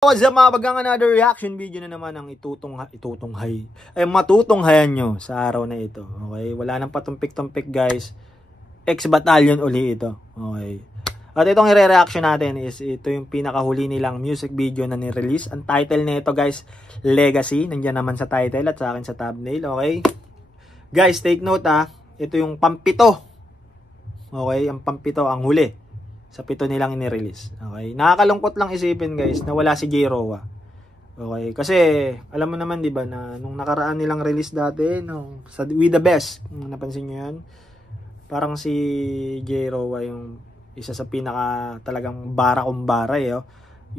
What's up mga bagang, another reaction video na naman ang matutunghayan nyo sa araw na ito. Okay, wala nang patumpik-tumpik guys. X-Battalion uli ito. Okay. At itong i-reaction natin is ito yung pinakahuli nilang music video na ni-release. Ang title nito guys, Legacy. Nandiyan naman sa title at sa akin sa thumbnail. Okay. Guys, take note ito yung pampito. Okay, ang pampito ang huli. Sa 7 nilang ini-release. Okay. Nakakalungkot lang isipin guys na wala si J-Rowa. Okay. Kasi alam mo naman 'di ba na nung nakaraan nilang release dati no, sa We The Best, kung napansin niyo 'yan, parang si J-Rowa yung isa sa pinaka talagang bara kumbara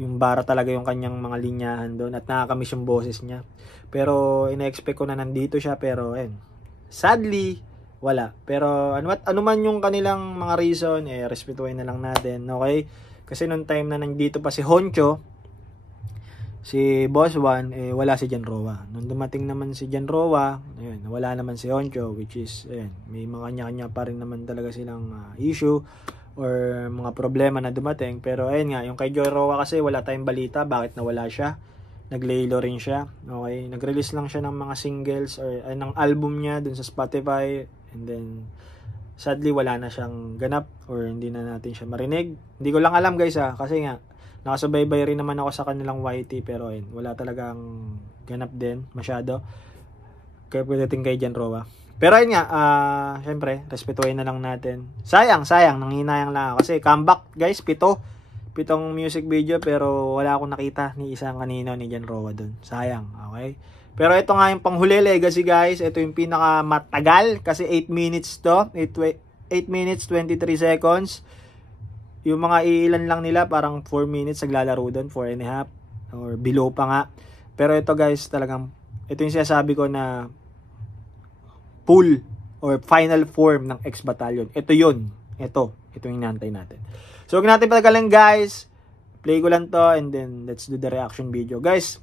yung bara talaga yung kanyang mga linyahan doon at nakakamiss yung boses niya. Pero ina-expect ko na nandito siya pero sadly wala. Pero ano man yung kanilang mga reason, respetuhin na lang natin, okay? Kasi nung time na nandito pa si Honcho, si Boss One, wala si J-Rowa. Nung dumating naman si J-Rowa, wala naman si Honcho, which is, may mga kanya-kanya pa rin naman talaga silang issue or mga problema na dumating. Pero ayun nga, yung kay J-Rowa kasi wala tayong balita, bakit nawala siya. Naglaylo rin siya, okay? Nag-release lang siya ng mga singles or ng album niya dun sa Spotify. And then, sadly, wala na siyang ganap or hindi na natin siya marinig. Hindi ko lang alam guys kasi nga, nakasubaybay rin naman ako sa kanilang YT pero wala talagang ganap din masyado. Kaya pwedeng kay J-Rowa. Pero ayun nga, syempre, respetuhin na lang natin. Sayang, nanghinayang lang ako. Kasi comeback guys, 7 music video pero wala akong nakita ni isang kanino ni J-Rowa dun. Sayang, okay? Pero ito nga yung panghuli, Legacy guys. Ito yung pinaka matagal kasi 8 minutes to. 8 minutes 23 seconds. Yung mga iilan lang nila parang 4 minutes naglalaro doon, 4 and a half or below pa nga. Pero ito guys, talagang ito yung sinasabi ko na full or final form ng X-Battalion. Ito yun. Ito yung inaantay natin. So huwag natin patagalin guys. Play ko lang to and then let's do the reaction video. Guys,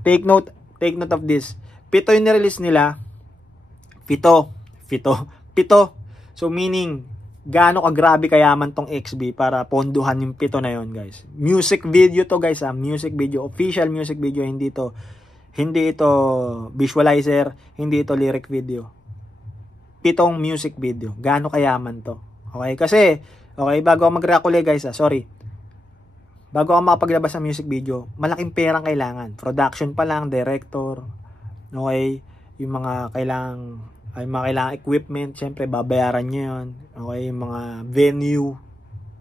take note of this. 7 yung nirelease nila. 7. So meaning, gaano kagrabe kayaman tong XB para ponduhan yung 7 na yon guys. Music video to guys music video. Official music video. Hindi ito visualizer. Hindi ito lyric video. 7 music video. Gaano kayaman to. Okay? Kasi, bago ako mag-react ulit guys bago ako makapaglabas ng music video, malaking perang kailangan. Production pa lang, director, okay? Yung mga kailangang equipment, syempre babayaran nyo yun. Okay? Yung mga venue,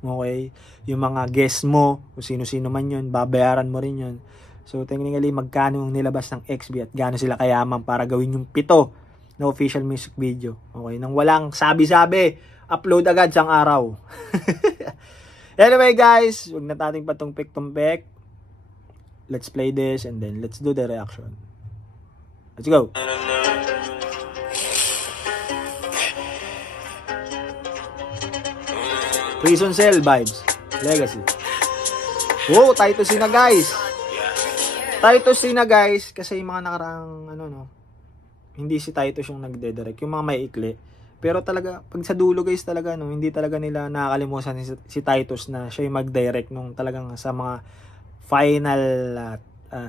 okay? Yung mga guest mo, kung sino-sino man yun, babayaran mo rin yun. So, technically, magkano yung nilabas ng XB at gaano sila kayaman para gawin yung 7 na official music video. Okay? Nang walang sabi-sabi, upload agad sang araw. Anyway guys, huwag na nating patumpik-tumpik. Let's play this and then let's do the reaction. Let's go. Prison Cell vibes. Legacy. Wow, Titus na guys. Titus na guys. Kasi yung mga nakaraang hindi si Titus yung nagde-direct. Yung mga may ikli. Pero talaga, pag sa dulo guys talaga, hindi talaga nila nakakalimutan si Titus na siya yung mag-direct nung talagang sa mga final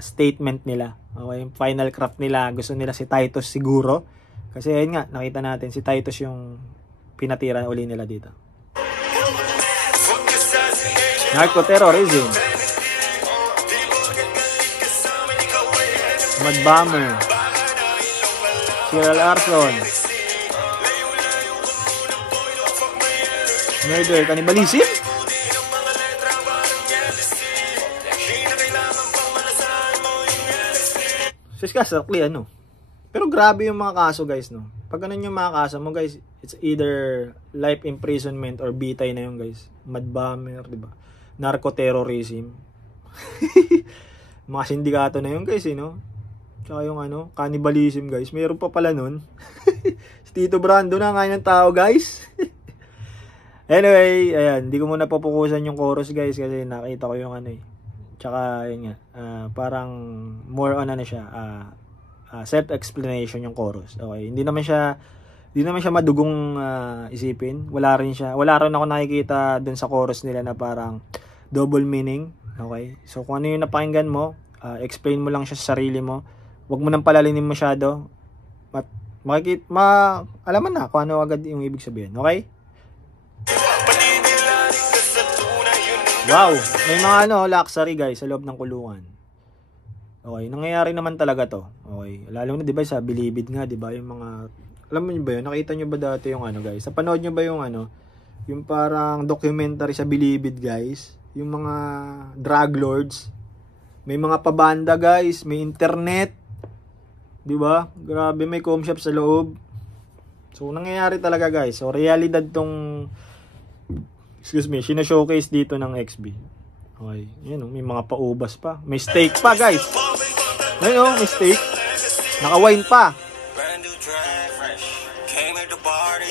statement nila. Okay, yung final craft nila, gusto nila si Titus siguro. Kasi ayun nga, nakita natin si Titus yung pinatira uli nila dito. Narco-terrorism. Mad Bomber. Serial Arson. Murder, cannibalism? Sakli Pero grabe yung mga kaso guys Pag ganun yung mga kaso mo guys, it's either life imprisonment or bitay na yung guys. Mad Bomber, diba? Narco-terrorism. Mga sindikato na yung guys Tsaka yung cannibalism guys. Mayroon pa pala nun. Si Tito Brando na nga yung tao guys. Anyway, ayan, hindi ko muna papukusan yung chorus guys kasi nakita ko yung Tsaka yun nga, parang more on siya, self-explanation yung chorus. Okay, hindi naman siya madugong isipin. Wala rin ako nakikita dun sa chorus nila na parang double meaning. Okay? So, kung ano yung napakinggan mo, explain mo lang siya sa sarili mo. Huwag mo nang palalinin masyado. At alam mo na kung ano agad yung ibig sabihin. Okay? Wow! May mga luxury guys sa loob ng kulungan. Okay, nangyayari naman talaga to. Okay, lalo na 'di ba sa Bilibid nga, 'di ba, yung mga alam mo niyo ba yun? Nakita niyo ba dati yung guys? Napanood niyo ba yung yung parang documentary sa Bilibid, guys? Yung mga drug lords. May mga pabanda, guys, may internet. 'Di ba? Grabe, may com shop sa loob. So nangyayari talaga, guys. So realidad tong showcase dito ng XB. Okay, yun, may mga paubas pa. May steak pa, guys. Ayun, may steak. Naka-wine pa. Brand new dress, fresh. Came at the party.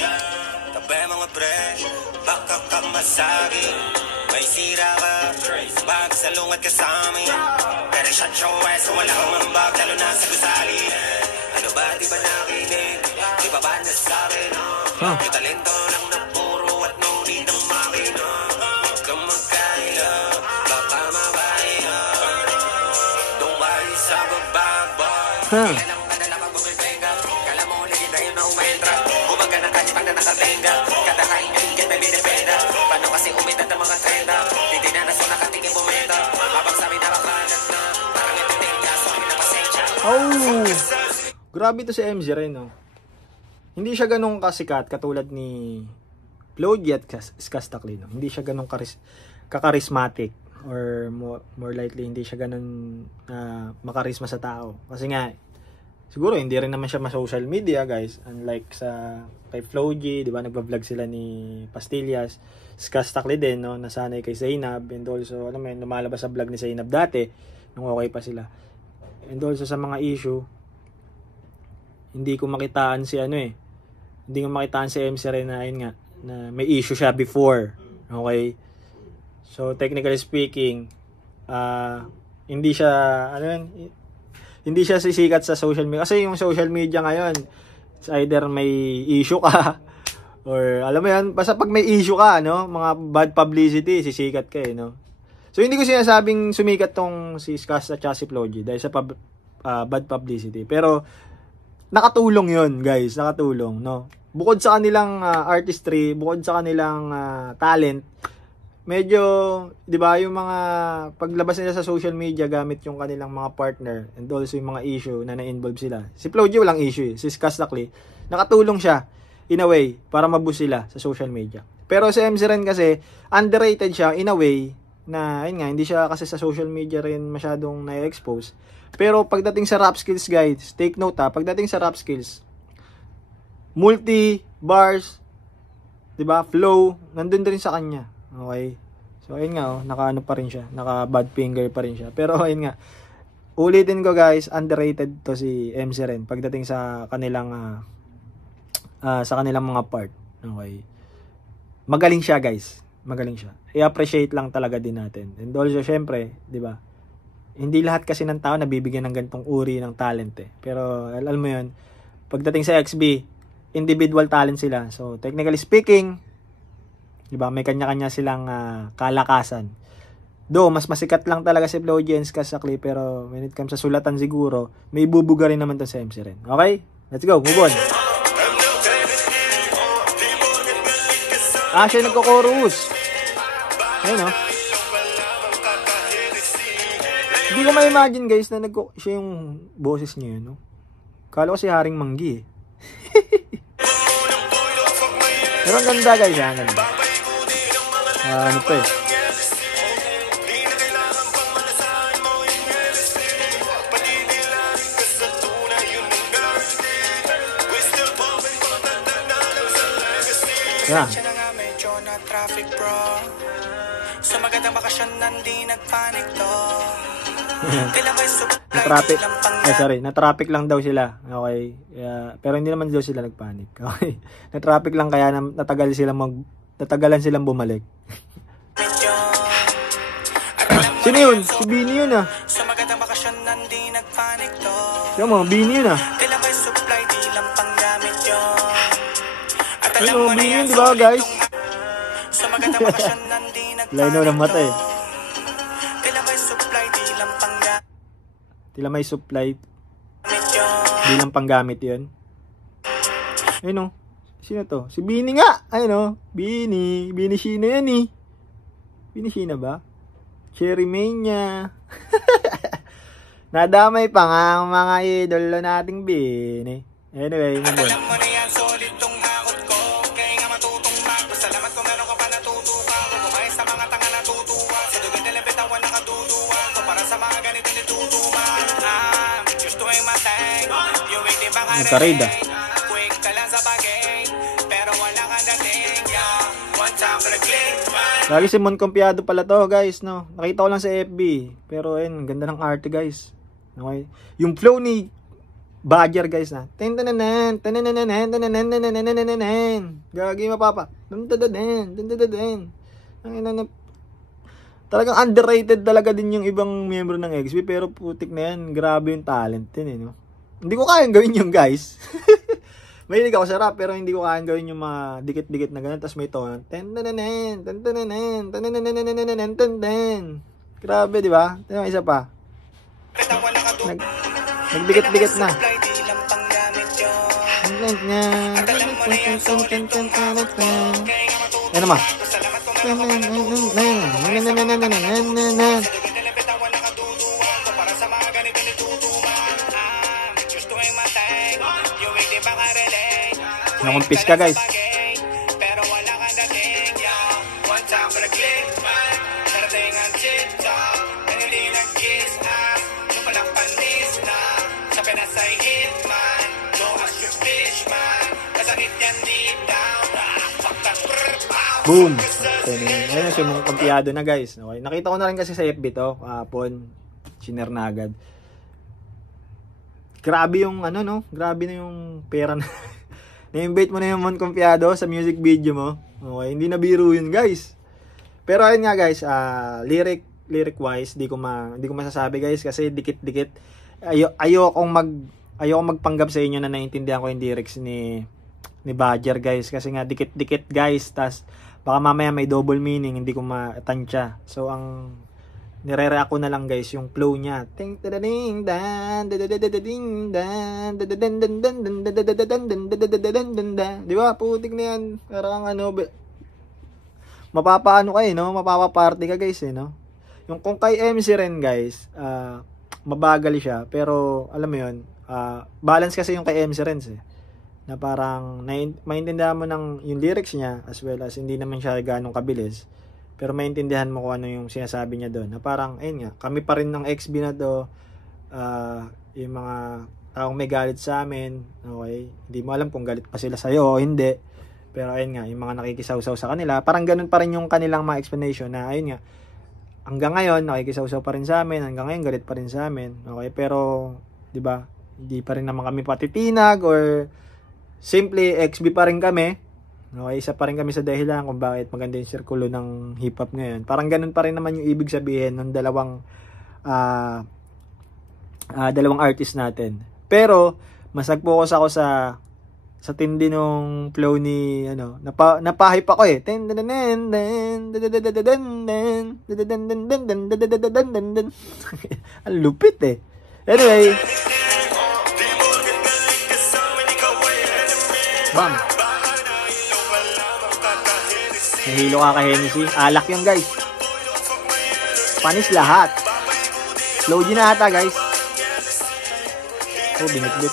Tabi mga fresh. Baka ka masagi. May sira ka. Bag sa lungat ka sa amin. Pero shot your ass. Wala kang ambag. Lalo na sa gusali. Ano ba, di ba nakinig? Di ba ba nasabi, no? Yung talento lang na puro at no need ng makina. Huwag kang magkaila. Baka mabaila. Tumbay sa bababa. Kailang ka na lang mag-bumibega. Kala mo ulit na yun na umentra. Umaga na kasi pag na nakatenga. Katakain nyo yung may binipenda. Paano kasi umitat ang mga trenda? Hindi na naso nakatingin bumenta. Habang sabi nakakalat na. Parang ito tenga. So kami na pasensya. Oh! Grabe to si MZ rin, no? Hindi siya ganun kasikat katulad ni Floji at Skastakli, no? Hindi siya ganun kakarismatic or more likely hindi siya ganun makarisma sa tao. Kasi nga, siguro hindi rin naman siya ma-social media, guys. Unlike sa kay Floji, di ba? Nagba-vlog sila ni Pastillas. Skastakli din, no? Nasanay kay Zainab. And also, alam mo yun, lumalabas sa vlog ni Zainab dati nung okay pa sila. And also sa mga issue, hindi ko makitaan si hindi ko makitaan si MC rin na yun nga, na may issue siya before. Okay? So, technically speaking, hindi siya, hindi siya sisikat sa social media. Kasi yung social media ngayon, it's either may issue ka, or alam mo yan, basta pag may issue ka, mga bad publicity, sisikat ka no? So, hindi ko sinasabing sumikat tong si Skas at si Floji dahil sa bad publicity. Pero, nakatulong yun, guys. Nakatulong, no? Bukod sa kanilang artistry, bukod sa kanilang talent, medyo, di ba, yung mga paglabas nila sa social media gamit yung kanilang mga partner and also yung mga issue na na-involve sila. Si Floji walang issue. Si Skastakli, nakatulong siya in a way para maboost sila sa social media. Pero si MC rin kasi, underrated siya in a way na, yun nga, hindi siya kasi sa social media rin masyadong na-expose. Pero pagdating sa rap skills, guys, take note pagdating sa rap skills, multi, bars, diba, flow, nandun rin sa kanya. Okay? So, ayun nga, naka pa rin siya, naka bad finger pa rin siya. Pero, ayun nga, ulitin ko, guys, underrated to si MC rin pagdating sa kanilang mga part. Okay? Magaling siya, guys. Magaling siya. I-appreciate lang talaga din natin. And also, syempre, diba, hindi lahat kasi ng tao nabibigyan ng ganitong uri ng talent Pero alam mo yun, pagdating sa XB, individual talent sila. So technically speaking, di ba, may kanya-kanya silang kalakasan. Though mas masikat lang talaga si Floji and Skastakli, pero when it comes sa sulatan siguro, may bubuga rin naman to sa MC rin. Okay? Let's go, move on. Siya nagko-chorus. Ayun Hindi ko ma-imagine, guys, na siya yung boses niya no? Kala ko si Haring Manggi Pero ang ganda, guys, ang ganda. Ano pa Yeah. Sumagat ang bakasyon, nandi nagpanik to. Na-traffic lang daw sila. Okay. Pero hindi naman daw sila nagpanik. Okay. Na-traffic lang kaya natagalan silang bumalik. Sino yun? Si Bini yun Sumagat ang bakasyon, nandi nagpanik to. Siya mo, Bini yun Tila may supply, di lang panggamit yun. At alam mo Bini yun, di ba, guys? Sumagat ang bakasyon, nandi nagpanik to. Laino ng mata Tila may supply. Bilang panggamit yun. Ayun o. Sino to? Si Bini nga. Ayun o. Bini. Bini Sheena yan eh. Bini Sheena ba? Cherry Mania. Nadamay pa nga ang mga idolo nating Bini. Anyway, alam mo na yan, solid tong hakot ko. Kaya nga matutong bago. Salamat kung meron ka pa natutuwa. Kumay sa mga tanga natutuwa. Sa dugay na lepit ang wala kaduduwa. Kung para sa mga ganito nitutuwa. Just to my matay. Yung wait di ba ka rin. Quick ka lang sa bagay. Pero wala ka dating. One time for the click. Lagi si Mon Confiado pala to guys, no? Nakita ko lang sa FB. Pero ayun, ganda ng arte guys. Okay. Yung flow ni Badger guys na. Gagi mapapa. Talagang underrated talaga din yung ibang miyembro ng XB. Pero putik na yan. Grabe yung talent din eh, no? Hindi ko kayang gawin yung guys. Mahilig ako sa rap pero hindi ko kayang gawin yung mga dikit-dikit na ganun. Tapos may tono. Grabe, di ba? Ito isa pa. Nagdikit-dikit na. Yan naman. Nakumpis ka guys. Boom! Ayan siya mong Confiado na guys. Okay. Nakita ko na rin kasi sa FB to. Kahapon. Shiner na agad. Grabe yung ano no. Grabe na yung pera na. Na-invite mo na yung Mon Confiado sa music video mo. Okay. Hindi na biro yun guys. Pero ayun nga guys. Lyric wise. Di ko masasabi guys. Kasi dikit-dikit. Ayokong magpanggap sa inyo na naintindihan ko yung lyrics ni Badger guys. Kasi nga dikit-dikit guys. Tas baka mamaya may double meaning, hindi ko matansya. So, ang nire-react ko na lang guys, yung flow niya. Di ba? Putik na yan. Parang ano, mapapaano kayo, no? Mapapaparty ka guys, eh, no? Yung kung kay MC Ren guys, mabagal siya. Pero, alam mo yun, balance kasi yung kay MC Ren, eh. Na parang maintindihan mo ng yung lyrics niya as well as hindi naman siya ganong kabilis pero maintindihan mo kung ano yung sinasabi niya doon na parang ayun nga kami pa rin ng XB na to yung mga taong may galit sa amin, okay, hindi mo alam kung galit pa sila sa'yo o hindi, pero ayun nga yung mga nakikisaw-saw sa kanila parang ganun pa rin yung kanilang mga explanation na ayun nga hanggang ngayon nakikisaw-saw pa rin sa amin, hanggang ngayon galit pa rin sa amin, okay, pero di ba hindi pa rin naman kami patitinag or simple XB pa rin kami. Okay, isa pa rin kami sa dahilan kung bakit maganda yung sirkulo ng hip-hop ngayon. Parang ganun pa rin naman yung ibig sabihin ng dalawang artist natin. Pero mas nag-focus ako sa tindi nung flow ni ano, napahype ako eh. Ang lupit eh. Anyway, bam. Nahilo ka kay Hennessy. Alak yun guys. Panis lahat. Slow G na ata guys. Oh, binitbit.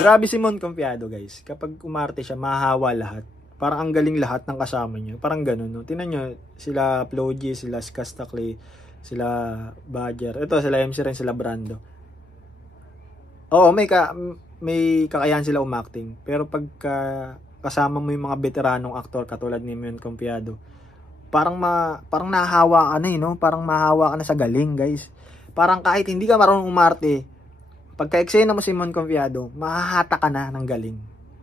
Grabe si Mon Confiado guys. Kapag umarte siya, mahahawa lahat. Parang ang galing lahat ng kasama niyo. Parang ganun, no? Tingnan nyo, sila Flow G, sila Skasta Clay, sila Badger. Ito, sila MC Ren, sila Brando. Oo, may kakayahan sila umacting. Pero pagka kasama mo yung mga veteranong aktor katulad ni Mon Confiado, parang nahahawa ka na, no? Parang mahahawa ka na sa galing, guys. Parang kahit hindi ka marunong umarte, pagka eksena mo si Mon Confiado, mahahata ka na ng galing.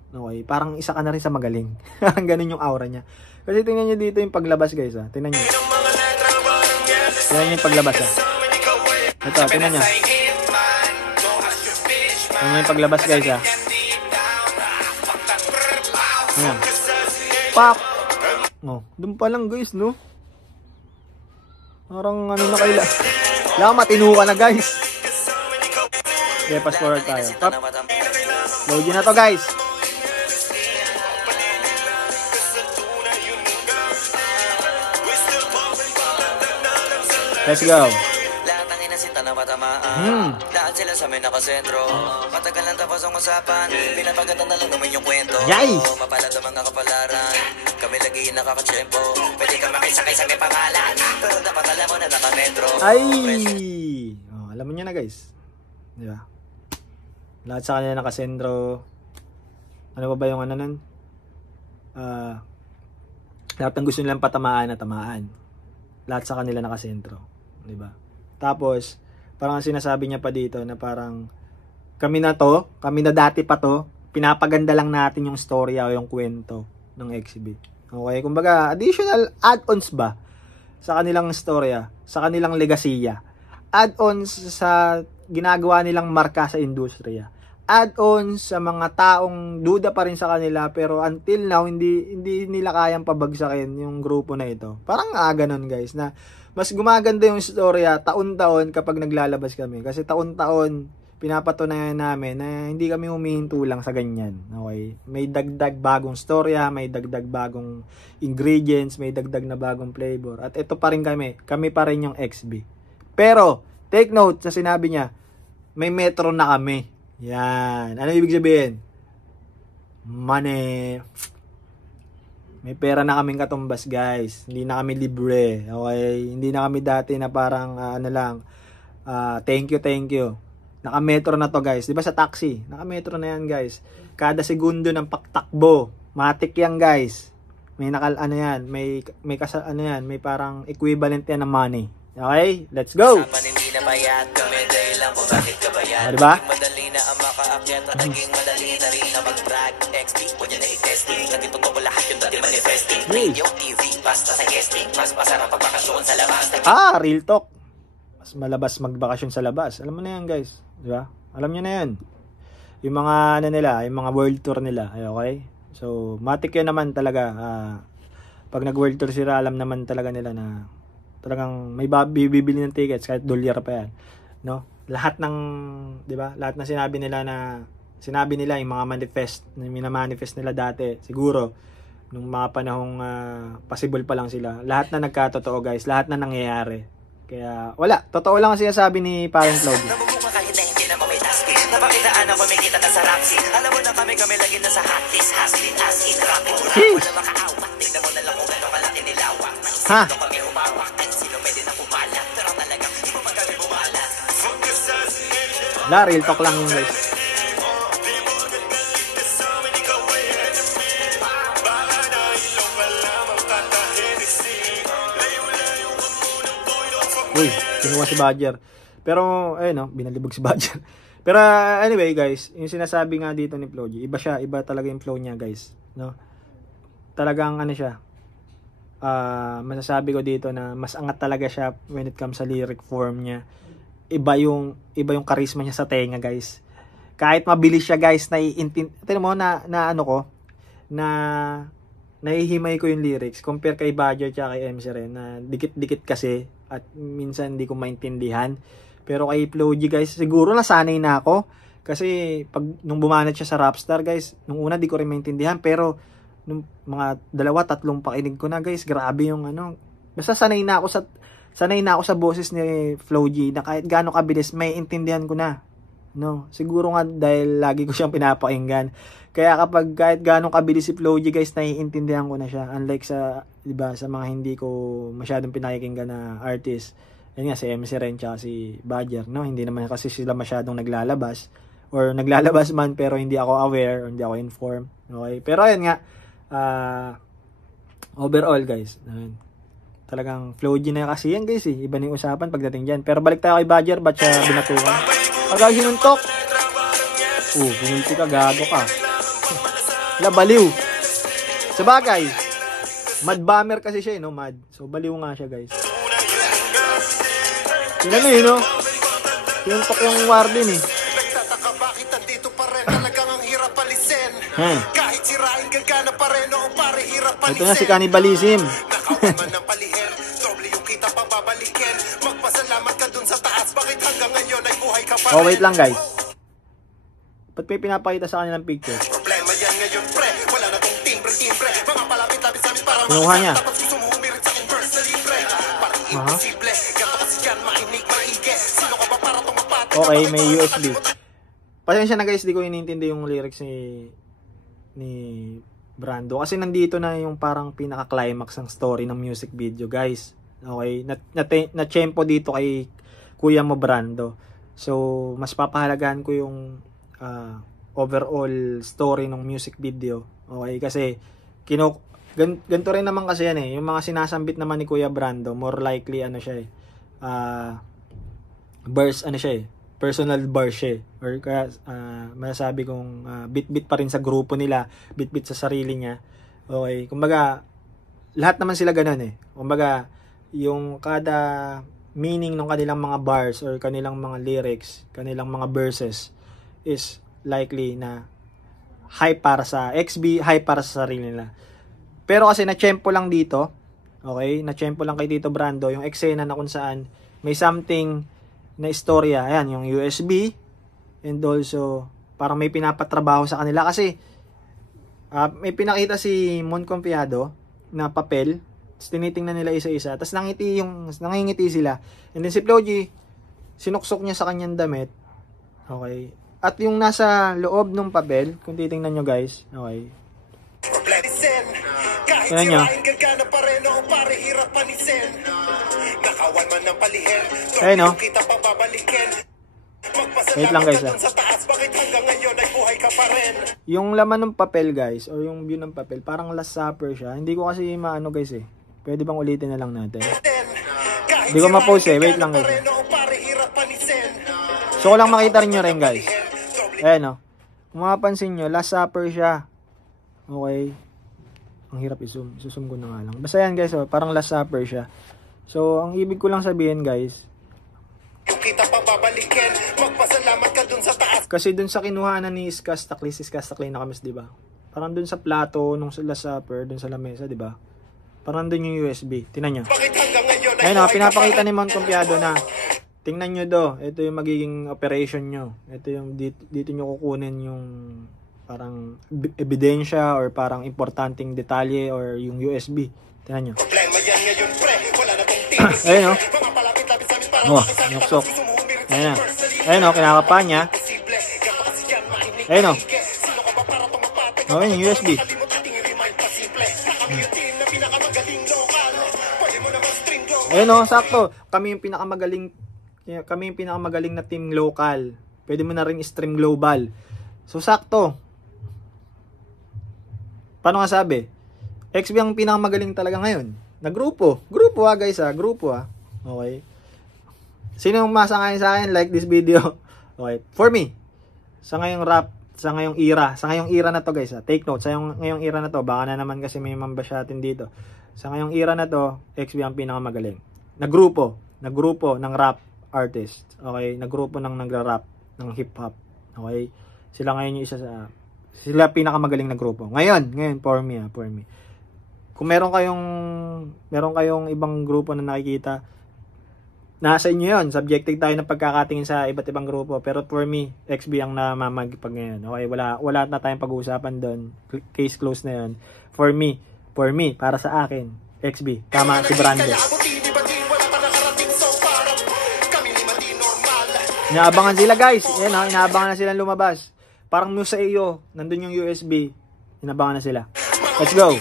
Okay, parang isa ka na rin sa magaling. Parang ganun yung aura niya. Kasi tingnan nyo dito yung paglabas, guys, ha. Tingnan nyo. Tingnan nyo yung paglabas, ha. Ito, tingnan nyo. Tingnan nyo yung paglabas, guys, ha. Ayan. Pop! Oh, doon pa lang guys, no? Parang ano na kaila. Kailangan matino ka na guys. Okay, fast forward tayo. Pop. Loading na to guys. Let's go. Lahat ng inasinta na matamaan. Lahat sila sa amin nakasentro. Matagal lang tapos ang usapan. Pinapaganda na lang naman yung kwento. Guys! Mapalad ang mga kapalaran. Kami lagi nakakatsyempo. Pwede ka makisakay sa may pangalan. Pero dapat alam mo na nakametro. Ay! Oh, alam mo nyo na guys. Di ba? Lahat sa kanila nakasentro. Ano ba yung ano nun? Lahat ng gusto nilang patamaan na tamaan. Lahat sa kanila nakasentro. Di ba? Tapos, parang sinasabi niya pa dito na parang kami na dati pa to, pinapaganda lang natin yung storya o yung kwento ng XB. Okay? Kumbaga, additional add-ons ba sa kanilang storya, sa kanilang legasiya. Add-ons sa ginagawa nilang marka sa industriya. Add-ons sa mga taong duda pa rin sa kanila pero until now hindi nila kayang pabagsakin yung grupo na ito. Parang ganun guys na mas gumaganda yung storya taon-taon kapag naglalabas kami kasi taon-taon pinapatunayan namin na hindi kami humihinto lang sa ganyan. Okay? May dagdag bagong storya, may dagdag bagong ingredients, may dagdag na bagong flavor. At ito pa rin kami pa rin yung XB. Pero take note sa sinabi niya, may metro na kami. Yan. Ano ibig sabihin? Money. May pera na kaming katumbas, guys. Hindi na kami libre. Okay? Hindi na kami dati na parang thank you. Naka-metro na to, guys. 'Di ba sa taxi? Naka-metro na yan, guys. Kada segundo ng paktakbo, matik yan, guys. May may parang equivalent yan ng money. Okay? Let's go. Hindi na bayad kami dahil lang kung bakit ka bayad. Diba? Madali na ang makaakyat at naging madali na rin na mag-brag. XP, huwag niya na i-testing. Nagtitotoo ko lahat yung dati manifesting. Radio, TV, basta sa guesting. Mas masarap pagbakasyon sa labas. Real talk. Mas malabas magbakasyon sa labas. Alam mo na yan, guys. Diba? Alam niyo na yan. Yung mga yung mga world tour nila. Okay? So, matik yun naman talaga. Pag nag-world tour sila, alam naman talaga nila na talagang may bibili ng tickets kahit dolyar pa yan, no? Lahat ng, 'di ba? Lahat na sinabi nila yung mga manifest nila dati, siguro nung mga panahong possible pa lang sila. Lahat na nagkatotoo, guys. Lahat na nangyayari. Kaya wala, totoo lang ang sinasabi ni Parent Claude. Nabubuka kahit na hindi na mamitaski. Napakitaan ako may kita ka sa Rapsi. Alam mo na kami lagi na sa hotlis, haslin, asin, rapura. Wala makaawa. Tignan mo na lang kung gano'ng kalaki nilawak. Ha? Kami humawak. Sino pwede na kumala? Pero talagang hindi mo magkami bumala. Real talk lang yun, guys. Uy, kinuha si Badger. Pero, binalibog si Badger. Pero, anyway, guys, yung sinasabi nga dito ni Floji, iba talaga yung flow niya, guys. No? Talagang, siya, masasabi ko dito na mas angat talaga siya when it comes sa lyric form niya. Iba yung charisma niya sa tenga, guys. Kahit mabilis siya, guys, tingnan mo nahihimay ko yung lyrics compare kay Badger at kay MC Ren na dikit-dikit kasi at minsan hindi ko maintindihan. Pero kay Floji, guys, siguro nasanay na ako kasi nung bumanat siya sa Rapstar, guys, nung una di ko rin maintindihan pero nung mga 2-3 pakinig ko na, guys, grabe yung basta sanay na ako sa boses ni Floji na kahit gaano kabilis may intindihan ko na, no? Siguro nga dahil lagi ko siyang pinapakinggan. Kaya kapag kahit gaano kabilis si Floji, guys, naiintindihan ko na siya. Unlike sa, 'di ba, sa mga hindi ko masyadong pinakikinggan na artist. Yan nga si MC Ren tsaka si Badger, no? Hindi naman kasi sila masyadong naglalabas or naglalabas man pero hindi ako aware or hindi ako informed. Okay? Pero ayun nga, overall, guys, talagang Floji na kasi yan, guys, iba na yung usapan pagdating dyan. Pero balik tayo kay Badger, ba't siya binatukan? Pag sinuntok, pinulti ka, gago ka. Baliw. Sabagay, mad bomber kasi siya, no? Mad. So baliw nga siya, guys. Tingnan mo, no? Sinuntok yung warden, Nagtataka bakit andito pa rin, talagang ang hirap palisin. Kahit sirain ka gagana pa rin o pare hirap Ito na si Cannibalism. Nakawaman ng palihin, doble yung kita pa babalikin. Magpasalamat ka dun sa taas, bakit hanggang ngayon ay buhay ka pa rin? Oh, wait lang guys. Ba't may pinapakita sa kanilang picture? Problema yan ngayon pre, wala na tong timbre. Mga palapit-lapit sa amin para Kinuha niya. tapos gusto mo humirit sa akin verse na libre. Parang imposible, ganto kasi dyan makinig maigi. Sino ka ba para tumapatid? Okay, may USB. Pasensya na guys, di ko inintindi yung lyrics ni Brando. Kasi nandito na yung parang pinaka-climax ng story ng music video guys. Okay, na-tempo dito kay Kuya mo Brando. So, mas papahalagahan ko yung overall story ng music video. Okay, kasi ganito rin naman kasi yan eh. Yung mga sinasambit naman ni Kuya Brando, more likely ano siya eh. Verse ano siya eh. Personal verse siya eh. Or kaya masasabi kong bit-bit pa rin sa grupo nila, bit-bit sa sarili niya. Okay, kumbaga lahat naman sila ganoon eh. Kumbaga yung kada meaning ng kanilang mga bars or kanilang mga lyrics, kanilang mga verses is likely na high para sa XB, high para sa sarili nila. Pero kasi na-tsempo lang dito, okay? Na-tsempo lang kay Tito Brando yung eksena na kung saan may something na istorya. Ayan, yung USB and also parang may pinapatrabaho sa kanila kasi may pinakita si Mon Confiado na papel. Tapos tinitingnan nila isa-isa. Tapos nangingiti sila. And then si Flo G, sinuksok niya sa kanyang damit. Okay. At yung nasa loob ng papel, kung titingnan nyo guys, okay. Tingnan nyo. Ayun no. Wait lang guys Yung laman ng papel guys, o yung view ng papel, parang Last Supper siya. Hindi ko kasi maano guys eh. Pwede bang ulitin na lang natin? Hindi ko ma-post eh. Wait lang guys. So ko lang makita rin nyo rin guys. Ayan no. Kung mapapansin nyo, Last Supper siya. Okay. Ang hirap i-zoom. Isusum ko na nga lang. Basta yan guys, oh, parang Last Supper siya. So, ang ibig ko lang sabihin guys, kasi dun sa kinuhanan ni Iskaz Takli na kamis, di ba? Parang dun sa plato nung Last Supper, dun sa lamesa, di ba? Parang dun yung USB. Tingnan nyo. Ayun o, pinapakita ni Mon Confiado na tingnan nyo do, ito yung magiging operation nyo. Ito yung dito nyo kukunin yung parang ebidensya or parang importanteng detalye or yung USB. Tingnan nyo. Ayun o. Oh, nuksok. Ayun o. Ayun o, kinakapa niya. Ayun o. Oh, yung USB. Ayun o, sakto. Kami yung pinakamagaling na team local. Pwede mo na rin i-stream global. So, sakto. Paano nga sabi? XB ang pinakamagaling talaga ngayon. Na grupo. Grupo guys Grupo Okay. Sino yung masangayon sa akin? Like this video. Okay. For me, sa ngayong rap, sa ngayong era na to guys take note, sa ngayong era na to, baka na naman kasi may mambasyatin dito. Sa ngayong era na to, XB ang pinakamagaling. Nagrupo ng rap artist. Okay, nagrupo ng nagra-rap ng hip hop. Okay? Sila ngayon yung sila pinakamagaling na grupo. Ngayon for me. Kung meron kayong ibang grupo na nakikita, nasa inyo yun. Subjective tayo ng pagkakatingin sa iba't ibang grupo. Pero for me, XB ang namamagpag ngayon. Okay, wala na tayong pag-uusapan doon. Case closed na yun. For me, para sa akin, XB. Tama si Brando. Inaabangan sila guys. Yan inaabangan na silang lumabas. Parang mo sa iyo, nandun yung USB. Inaabangan na sila. Let's go.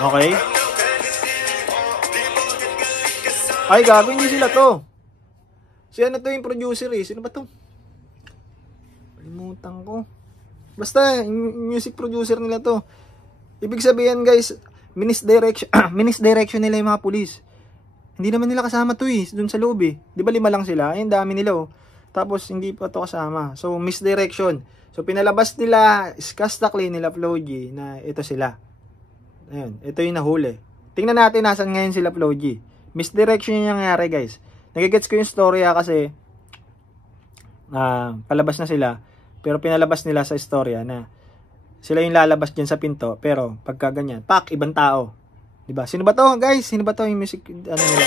Okay. Ay, gago, hindi sila to. Si ano to yung producer eh. Sino ba to? Kalimutan ko. Basta, yung music producer nila to. Ibig sabihin guys, misdirection nila yung mga pulis. Hindi naman nila kasama to eh, dun sa loob eh. Di ba 5 lang sila? Ayun, dami nila oh. Tapos, hindi pa to kasama. So, misdirection. So, pinalabas nila, Iskaz Takli nila Flo G, na ito sila. Ayun, ito yung nahuli. Tingnan natin nasan ngayon sila Flo G. Misdirection yung nangyari guys. Nagigets ko yung story kasi palabas na sila. Pero pinalabas nila sa istorya na sila yung lalabas dyan sa pinto, pero pagka ganyan, pak, ibang tao. Diba? Sino ba to, guys? Sino ba to yung music, ano nila?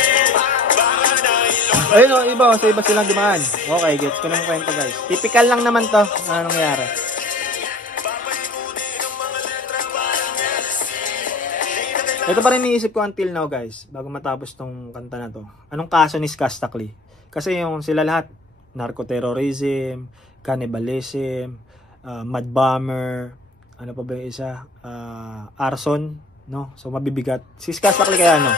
Ayun o, iba, sa iba silang dumaan. Okay, gets ko na yung kwento, guys. Typical lang naman to, ano nangyari. Ito pa rin iniisip ko until now, guys, bago matapos tong kanta na to. Anong kaso ni Skastakli? Kasi yung sila lahat, narco-terrorism, cannibalism, mud bomber, ano pa ba yung isa? Arson, no? So mabibigat. Si Skastakli kaya, no?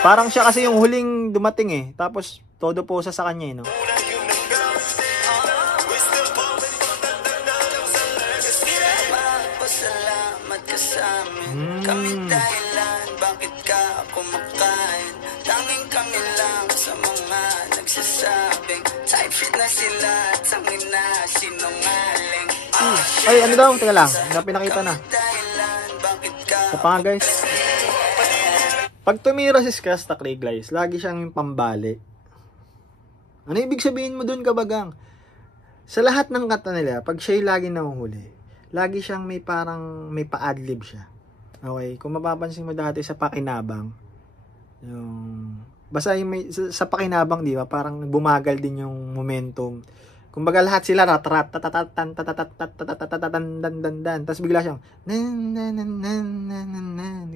Parang siya kasi yung huling dumating eh. Tapos todo po sa kanya eh, no? Kami dahilan, bakit ka kumakain? Tanging kami lang sa mga nagsasabing type shit na sila, tangin na sinungaling. Ay, ano daw? Teka lang, pinakita na. Sa pa nga, guys. Pag tumira si Skastakli, guys, lagi siyang yung pambali. Ano ibig sabihin mo dun, kabagang? Sa lahat ng kanta nila, pag siya'y lagi nahuhuli, lagi siyang may parang, may pa-adlib siya. Okay, kung mapapansin mo dati sa Pakinabang, yung basta yung may, sa Pakinabang, di ba, parang bumagal din yung momentum. Kumbaga lahat sila rat-rat, tatatatan, tatatatan, tapos bigla siyang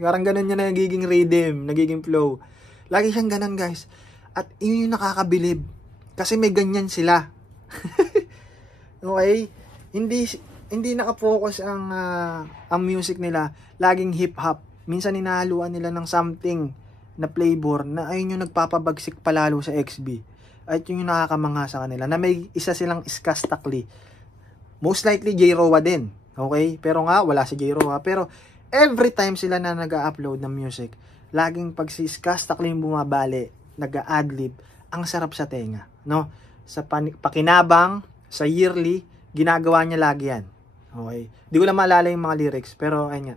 parang ganun niya nagiging rhythm, nagiging flow. Lagi siyang ganun, guys. At yun yung nakakabilib. Kasi may ganyan sila. Okay? Hindi naka-focus ang music nila. Laging hip-hop. Minsan hinahaluan nila ng something na flavor na ayun yung nagpapabagsik palalo sa XB. At yung nakakamangha sa kanila na may isa silang Skastakli. Most likely J-Rowa din. Okay? Pero nga, wala si J-Rowa. Pero every time sila na nag-upload ng music, laging pag si Skastakli yung bumabali, nag-adlib, ang sarap sa tenga. No? Sa Pakinabang, sa Yearly, ginagawa niya lagi yan. Okay? Di ko lang maalala yung mga lyrics, pero ayun nga.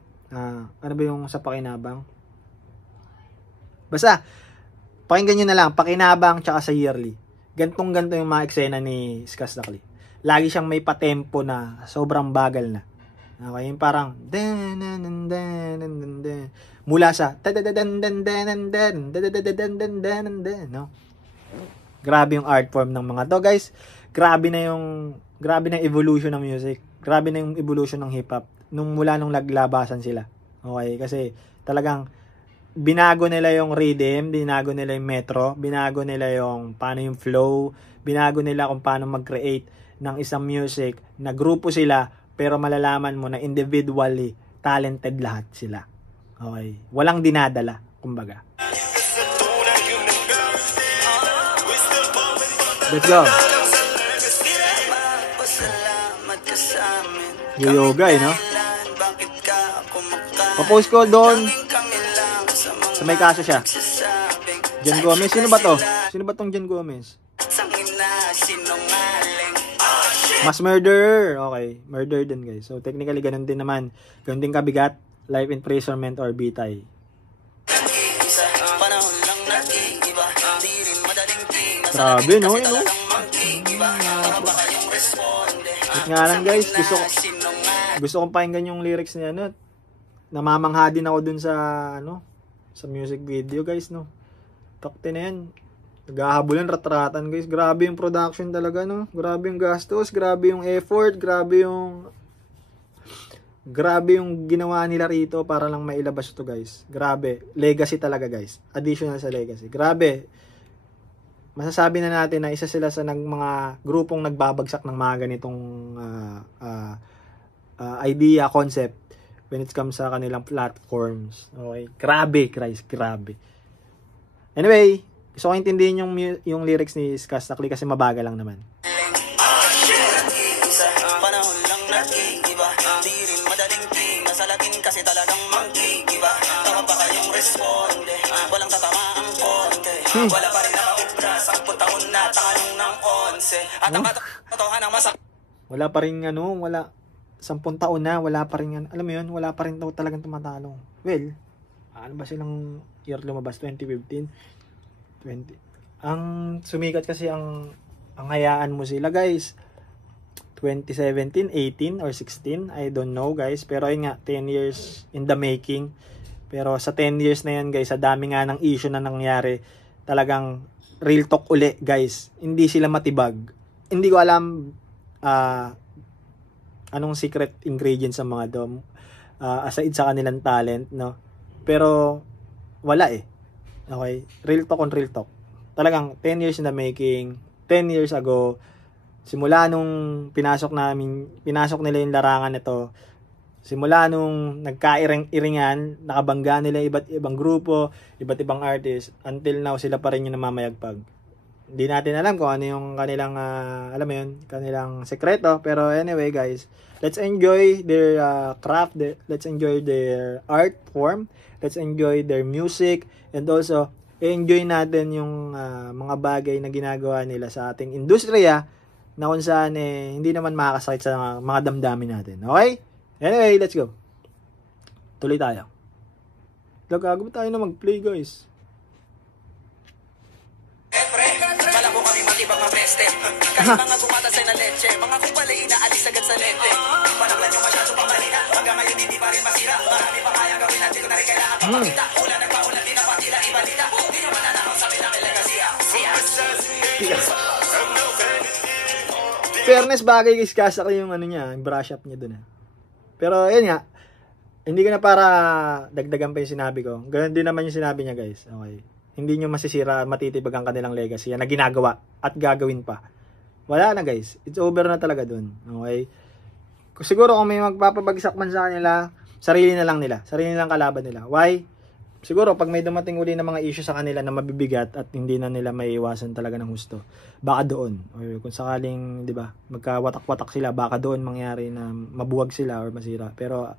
Ano ba yung sa Pakinabang? Basta, pakinggan nyo na lang, Pakinabang tsaka sa Yearly. Gantong-ganto yung mga eksena ni Skastakli. Lagi siyang may patempo na sobrang bagal na. Okay, yung parang mula sa no? Grabe yung art form ng mga to, guys. Grabe na yung evolution ng music. Grabe na yung evolution ng hip hop mula nung naglabasan sila. Okay, kasi talagang binago nila yung rhythm, binago nila yung metro, binago nila yung paano yung flow, binago nila kung paano mag-create ng isang music na grupo sila, pero malalaman mo na individually talented lahat sila. Okay, walang dinadala, kumbaga. Let's go. Yoga, no? Pa-post ko doon. Sa may kaso siya. Jan Gomez. Sino ba to? Sino ba tong Jan Gomez? Mas murderer. Okay. Murder din, guys. So, technically, ganun din naman. Ganun din kabigat. Life imprisonment or bitay. Grabe, no? Yun, no? At nga lang, guys. Gusto kong pakinggan yung lyrics niya, no? Namamangha din ako dun sa, sa music video, guys, no? Takte na yan. Naghahabulan, rat-ratan, guys. Grabe yung production talaga, no? Grabe yung gastos, grabe yung effort, grabe yung ginawa nila rito para lang mailabas ito, guys. Grabe. Legacy talaga, guys. Additional sa legacy. Grabe. Masasabi na natin na isa sila sa mga grupong nagbabagsak ng mga ganitong idea, concept when it comes sa kanilang platforms. Okay? Grabe, guys. Grabe. Anyway, gusto ko intindihin yung lyrics ni Skastakli kasi mabagal lang naman. Wala pa rin nakakubra, 10 taon na tanong ng 11. At ang katotohanan ng masak. Wala pa rin 10 taon na, wala pa rin alam mo yun, wala pa rin talagang tumatalo. Well, ano ba silang year lumabas? 2015? 20. Ang sumikat kasi ang ang hayaan mo sila guys. 2017, 18 or 16, I don't know guys, pero ayun nga 10 years in the making. Pero sa 10 years na yan guys, sa dami nga ng issue na nangyari, talagang real talk uli guys, hindi sila matibag. Hindi ko alam anong secret ingredient sa mga dom, aside sa kanilang talent, no, pero wala okay, real talk on real talk, talagang 10 years in the making. 10 years ago, simula nung pinasok nila yung larangan nito, simula nung nagkairing-iringan, nakabangga nila iba't ibang grupo, iba't ibang artist, until now sila pa rin yung namamayagpag. Hindi natin alam kung ano yung kanilang, alam mo yun, kanilang sekreto. Pero anyway guys, let's enjoy their craft, let's enjoy their art form, let's enjoy their music, and also enjoy natin yung mga bagay na ginagawa nila sa ating industriya, na kung saan hindi naman makakasakit sa mga damdamin natin. Okay? Anyway, let's go. Tuloy tayo. Gagago tayo na mag-play guys. Bala ko kami matibang mabeste. Kahit mga gumatas ay na leche, mga kupalay inaalis agad sa lente. Panaklan yung masyado pamalina, hanggang ngayon hindi pa rin masira. Marami pa kaya gawin natin ko na rin kailangan papakita. Ulan nagpaulan din ang patila, ibalita. Hindi nyo mananakaw sa amin ang legacy. Fairness, bagay guys, kasa ko yung ano niya, yung brush up niya dun. Pero yun nga, hindi ko na para dagdagan pa yung sinabi ko. Ganun din naman yung sinabi niya guys. Okay. Hindi nyo masisira, matitibag ang kanilang legacy na ginagawa at gagawin pa. Wala na guys. It's over na talaga dun. Okay. Siguro kung may magpapabagsak man sa kanila, sarili na lang nila. Sarili na lang kalaban nila. Why? Siguro pag may dumating uli na mga issue sa kanila na mabibigat at hindi na nila maiiwasan talaga ng husto, baka doon, or kung sakaling, di ba, magkawatak-watak sila, baka doon mangyari na mabuwag sila or masira. Pero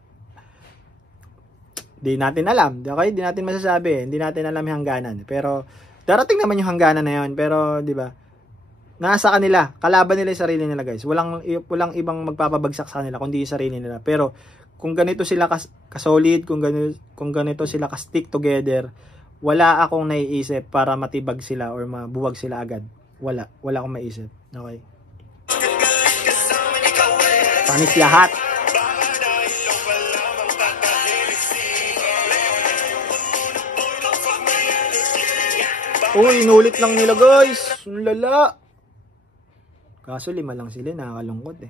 di natin alam, okay? Di natin masasabi, hindi natin alam yung hangganan. Pero darating naman yung hangganan na yun. Pero di ba, nasa kanila, kalaban nila yung sarili nila guys. Walang ibang magpapabagsak sa kanila kundi yung sarili nila. Pero kung ganito sila kasolid, kung ganito sila ka-stick together, wala akong naiisip para matibag sila or mabuwag sila agad. Wala akong maiisip. Okay? Panis lahat. Uy, inulit lang nila guys. Ang lala. Kaso 5 lang sila, nakakalungkot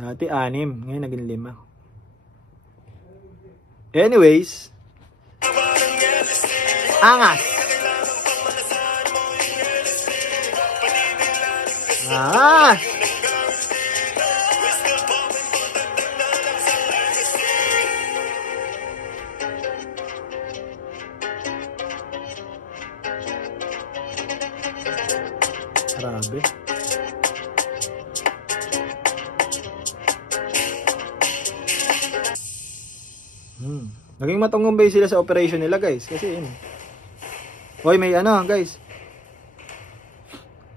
Dati 6, ngayon naging 5. Anyways, angas. Grabe. Naging matunggumbay sila sa operation nila guys. Kasi yun. Hoy, may guys.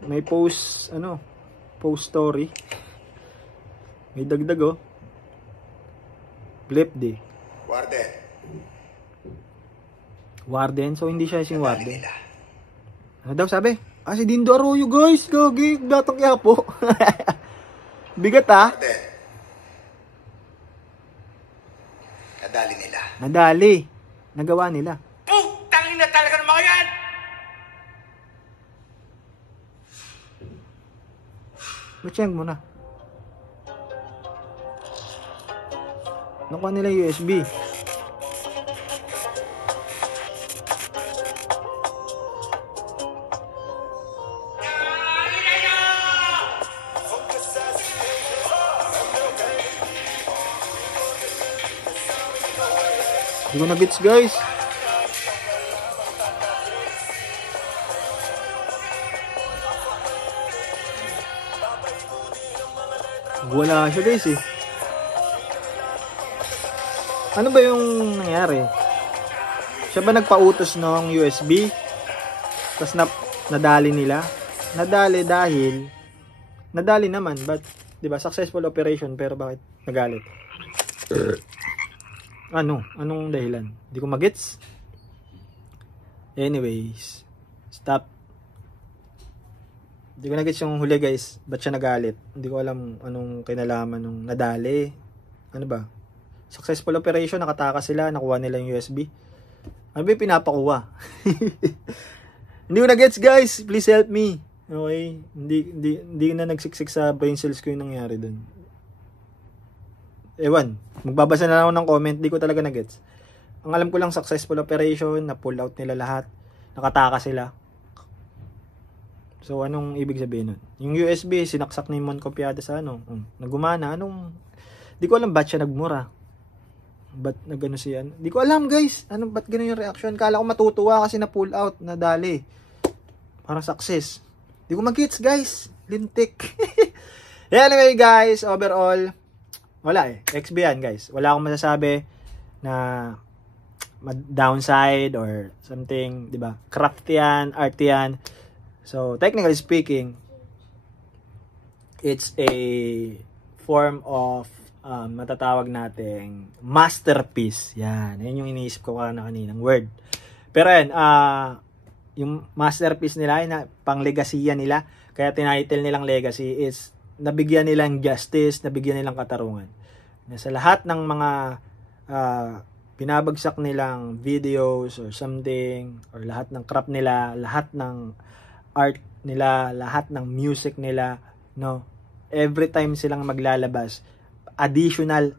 May post story. May dagdag Blip day. Warden. So hindi siya sing warden. Ano daw sabi? Si Dindo Arroyo guys. Gagi, Batang Quiapo. Bigat Nadali nila. Nadali. Nagawa nila. Putangin na talaga ng mga yan! Bacheng mo na. Nakuha nila USB. Hindi ko na gets guys. Wala siya guys Ano ba yung nangyari? Siya ba nagpautos ng USB? Tapos nadali nila? Nadali naman, but 'di ba successful operation, pero bakit nagalit? Anong dahilan? Hindi ko magets. Anyways, stop. Hindi ko na-gets yung huli guys. Ba't siya nagalit? Hindi ko alam anong kinalaman nung nadali. Ano ba? Successful operation, nakatakas sila, nakuha nila yung USB. Ano ba yung pinapakuha? Hindi ko na-gets guys. Please help me. Okay? Hindi na nagsiksik sa brain cells ko yung nangyari dun. Ewan. Magbabasa na lang ako ng comment. Hindi ko talaga na-gets. Ang alam ko lang, successful operation, na-pull out nila lahat. Nakatakas sila. So, anong ibig sabihin nun? Yung USB, sinaksak ni Mon Copiada sa ano. Nagumana. Di ko alam ba't siya nagmura. Ba't nagano siya? Di ko alam guys. Ba't ganun yung reaction? Kala ko matutuwa kasi na-pull out, nadali. Parang success. Di ko mag-gets guys. Lintik. Anyway guys, overall, wala eh. XB yan guys. Wala akong masasabi na downside or something, di ba? Craft yan, art yan. So, technically speaking, it's a form of matatawag nating masterpiece. Yan. Yan yung iniisip ko kaninang word. Pero yan, yung masterpiece nila, pang legacy nila, kaya tinitle nilang legacy is nabigyan nilang justice, nabigyan nilang katarungan. Sa lahat ng mga pinabagsak nilang videos or something, or lahat ng crap nila, lahat ng art nila, lahat ng music nila, no? Every time silang maglalabas, additional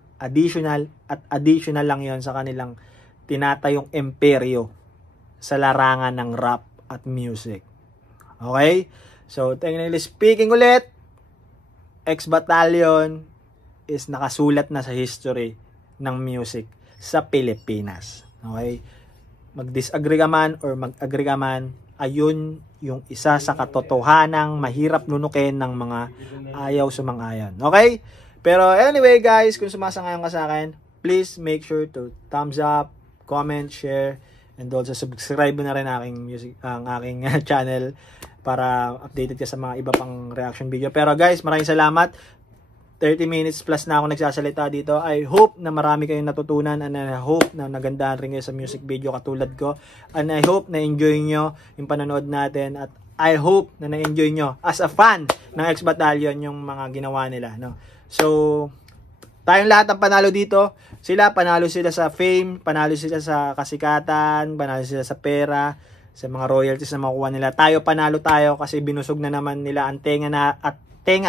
lang yon sa kanilang tinatayong imperyo sa larangan ng rap at music. Okay? So, technically speaking ulit, X-Battalion is nakasulat na sa history ng music sa Pilipinas. Okay? Mag-disagree ka man or mag-agree ka man, ayun yung isa sa katotohanang mahirap nunukin ng mga ayaw sumang-ayon. Okay? Pero anyway guys, kung sumasang-ayon ka sa akin, please make sure to thumbs up, comment, share, and also subscribe na rin ang aking channel para updated ka sa mga iba pang reaction video. Pero guys, maraming salamat. 30 minutes plus na ako nagsasalita dito. I hope na marami kayong natutunan and I hope na nagandahan rin kayo sa music video katulad ko. And I hope na enjoy nyo yung panonood natin at I hope na na-enjoy nyo as a fan ng X-Battalion yung mga ginawa nila. No? So, tayong lahat ang panalo dito. Panalo sila sa fame, panalo sila sa kasikatan, panalo sila sa pera, sa mga royalties na makuha nila. Panalo tayo kasi binusog na naman nila ang tenga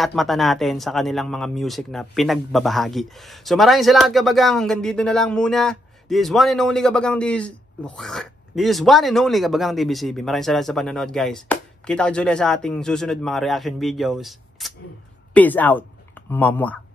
at mata natin sa kanilang mga music na pinagbabahagi. So maraming salamat kabagang. Hanggang dito na lang muna. This is one and only kabagang DBCB. Maraming salamat sa panonood guys. Kita ko ulit sa ating susunod mga reaction videos. Peace out. Mamwa.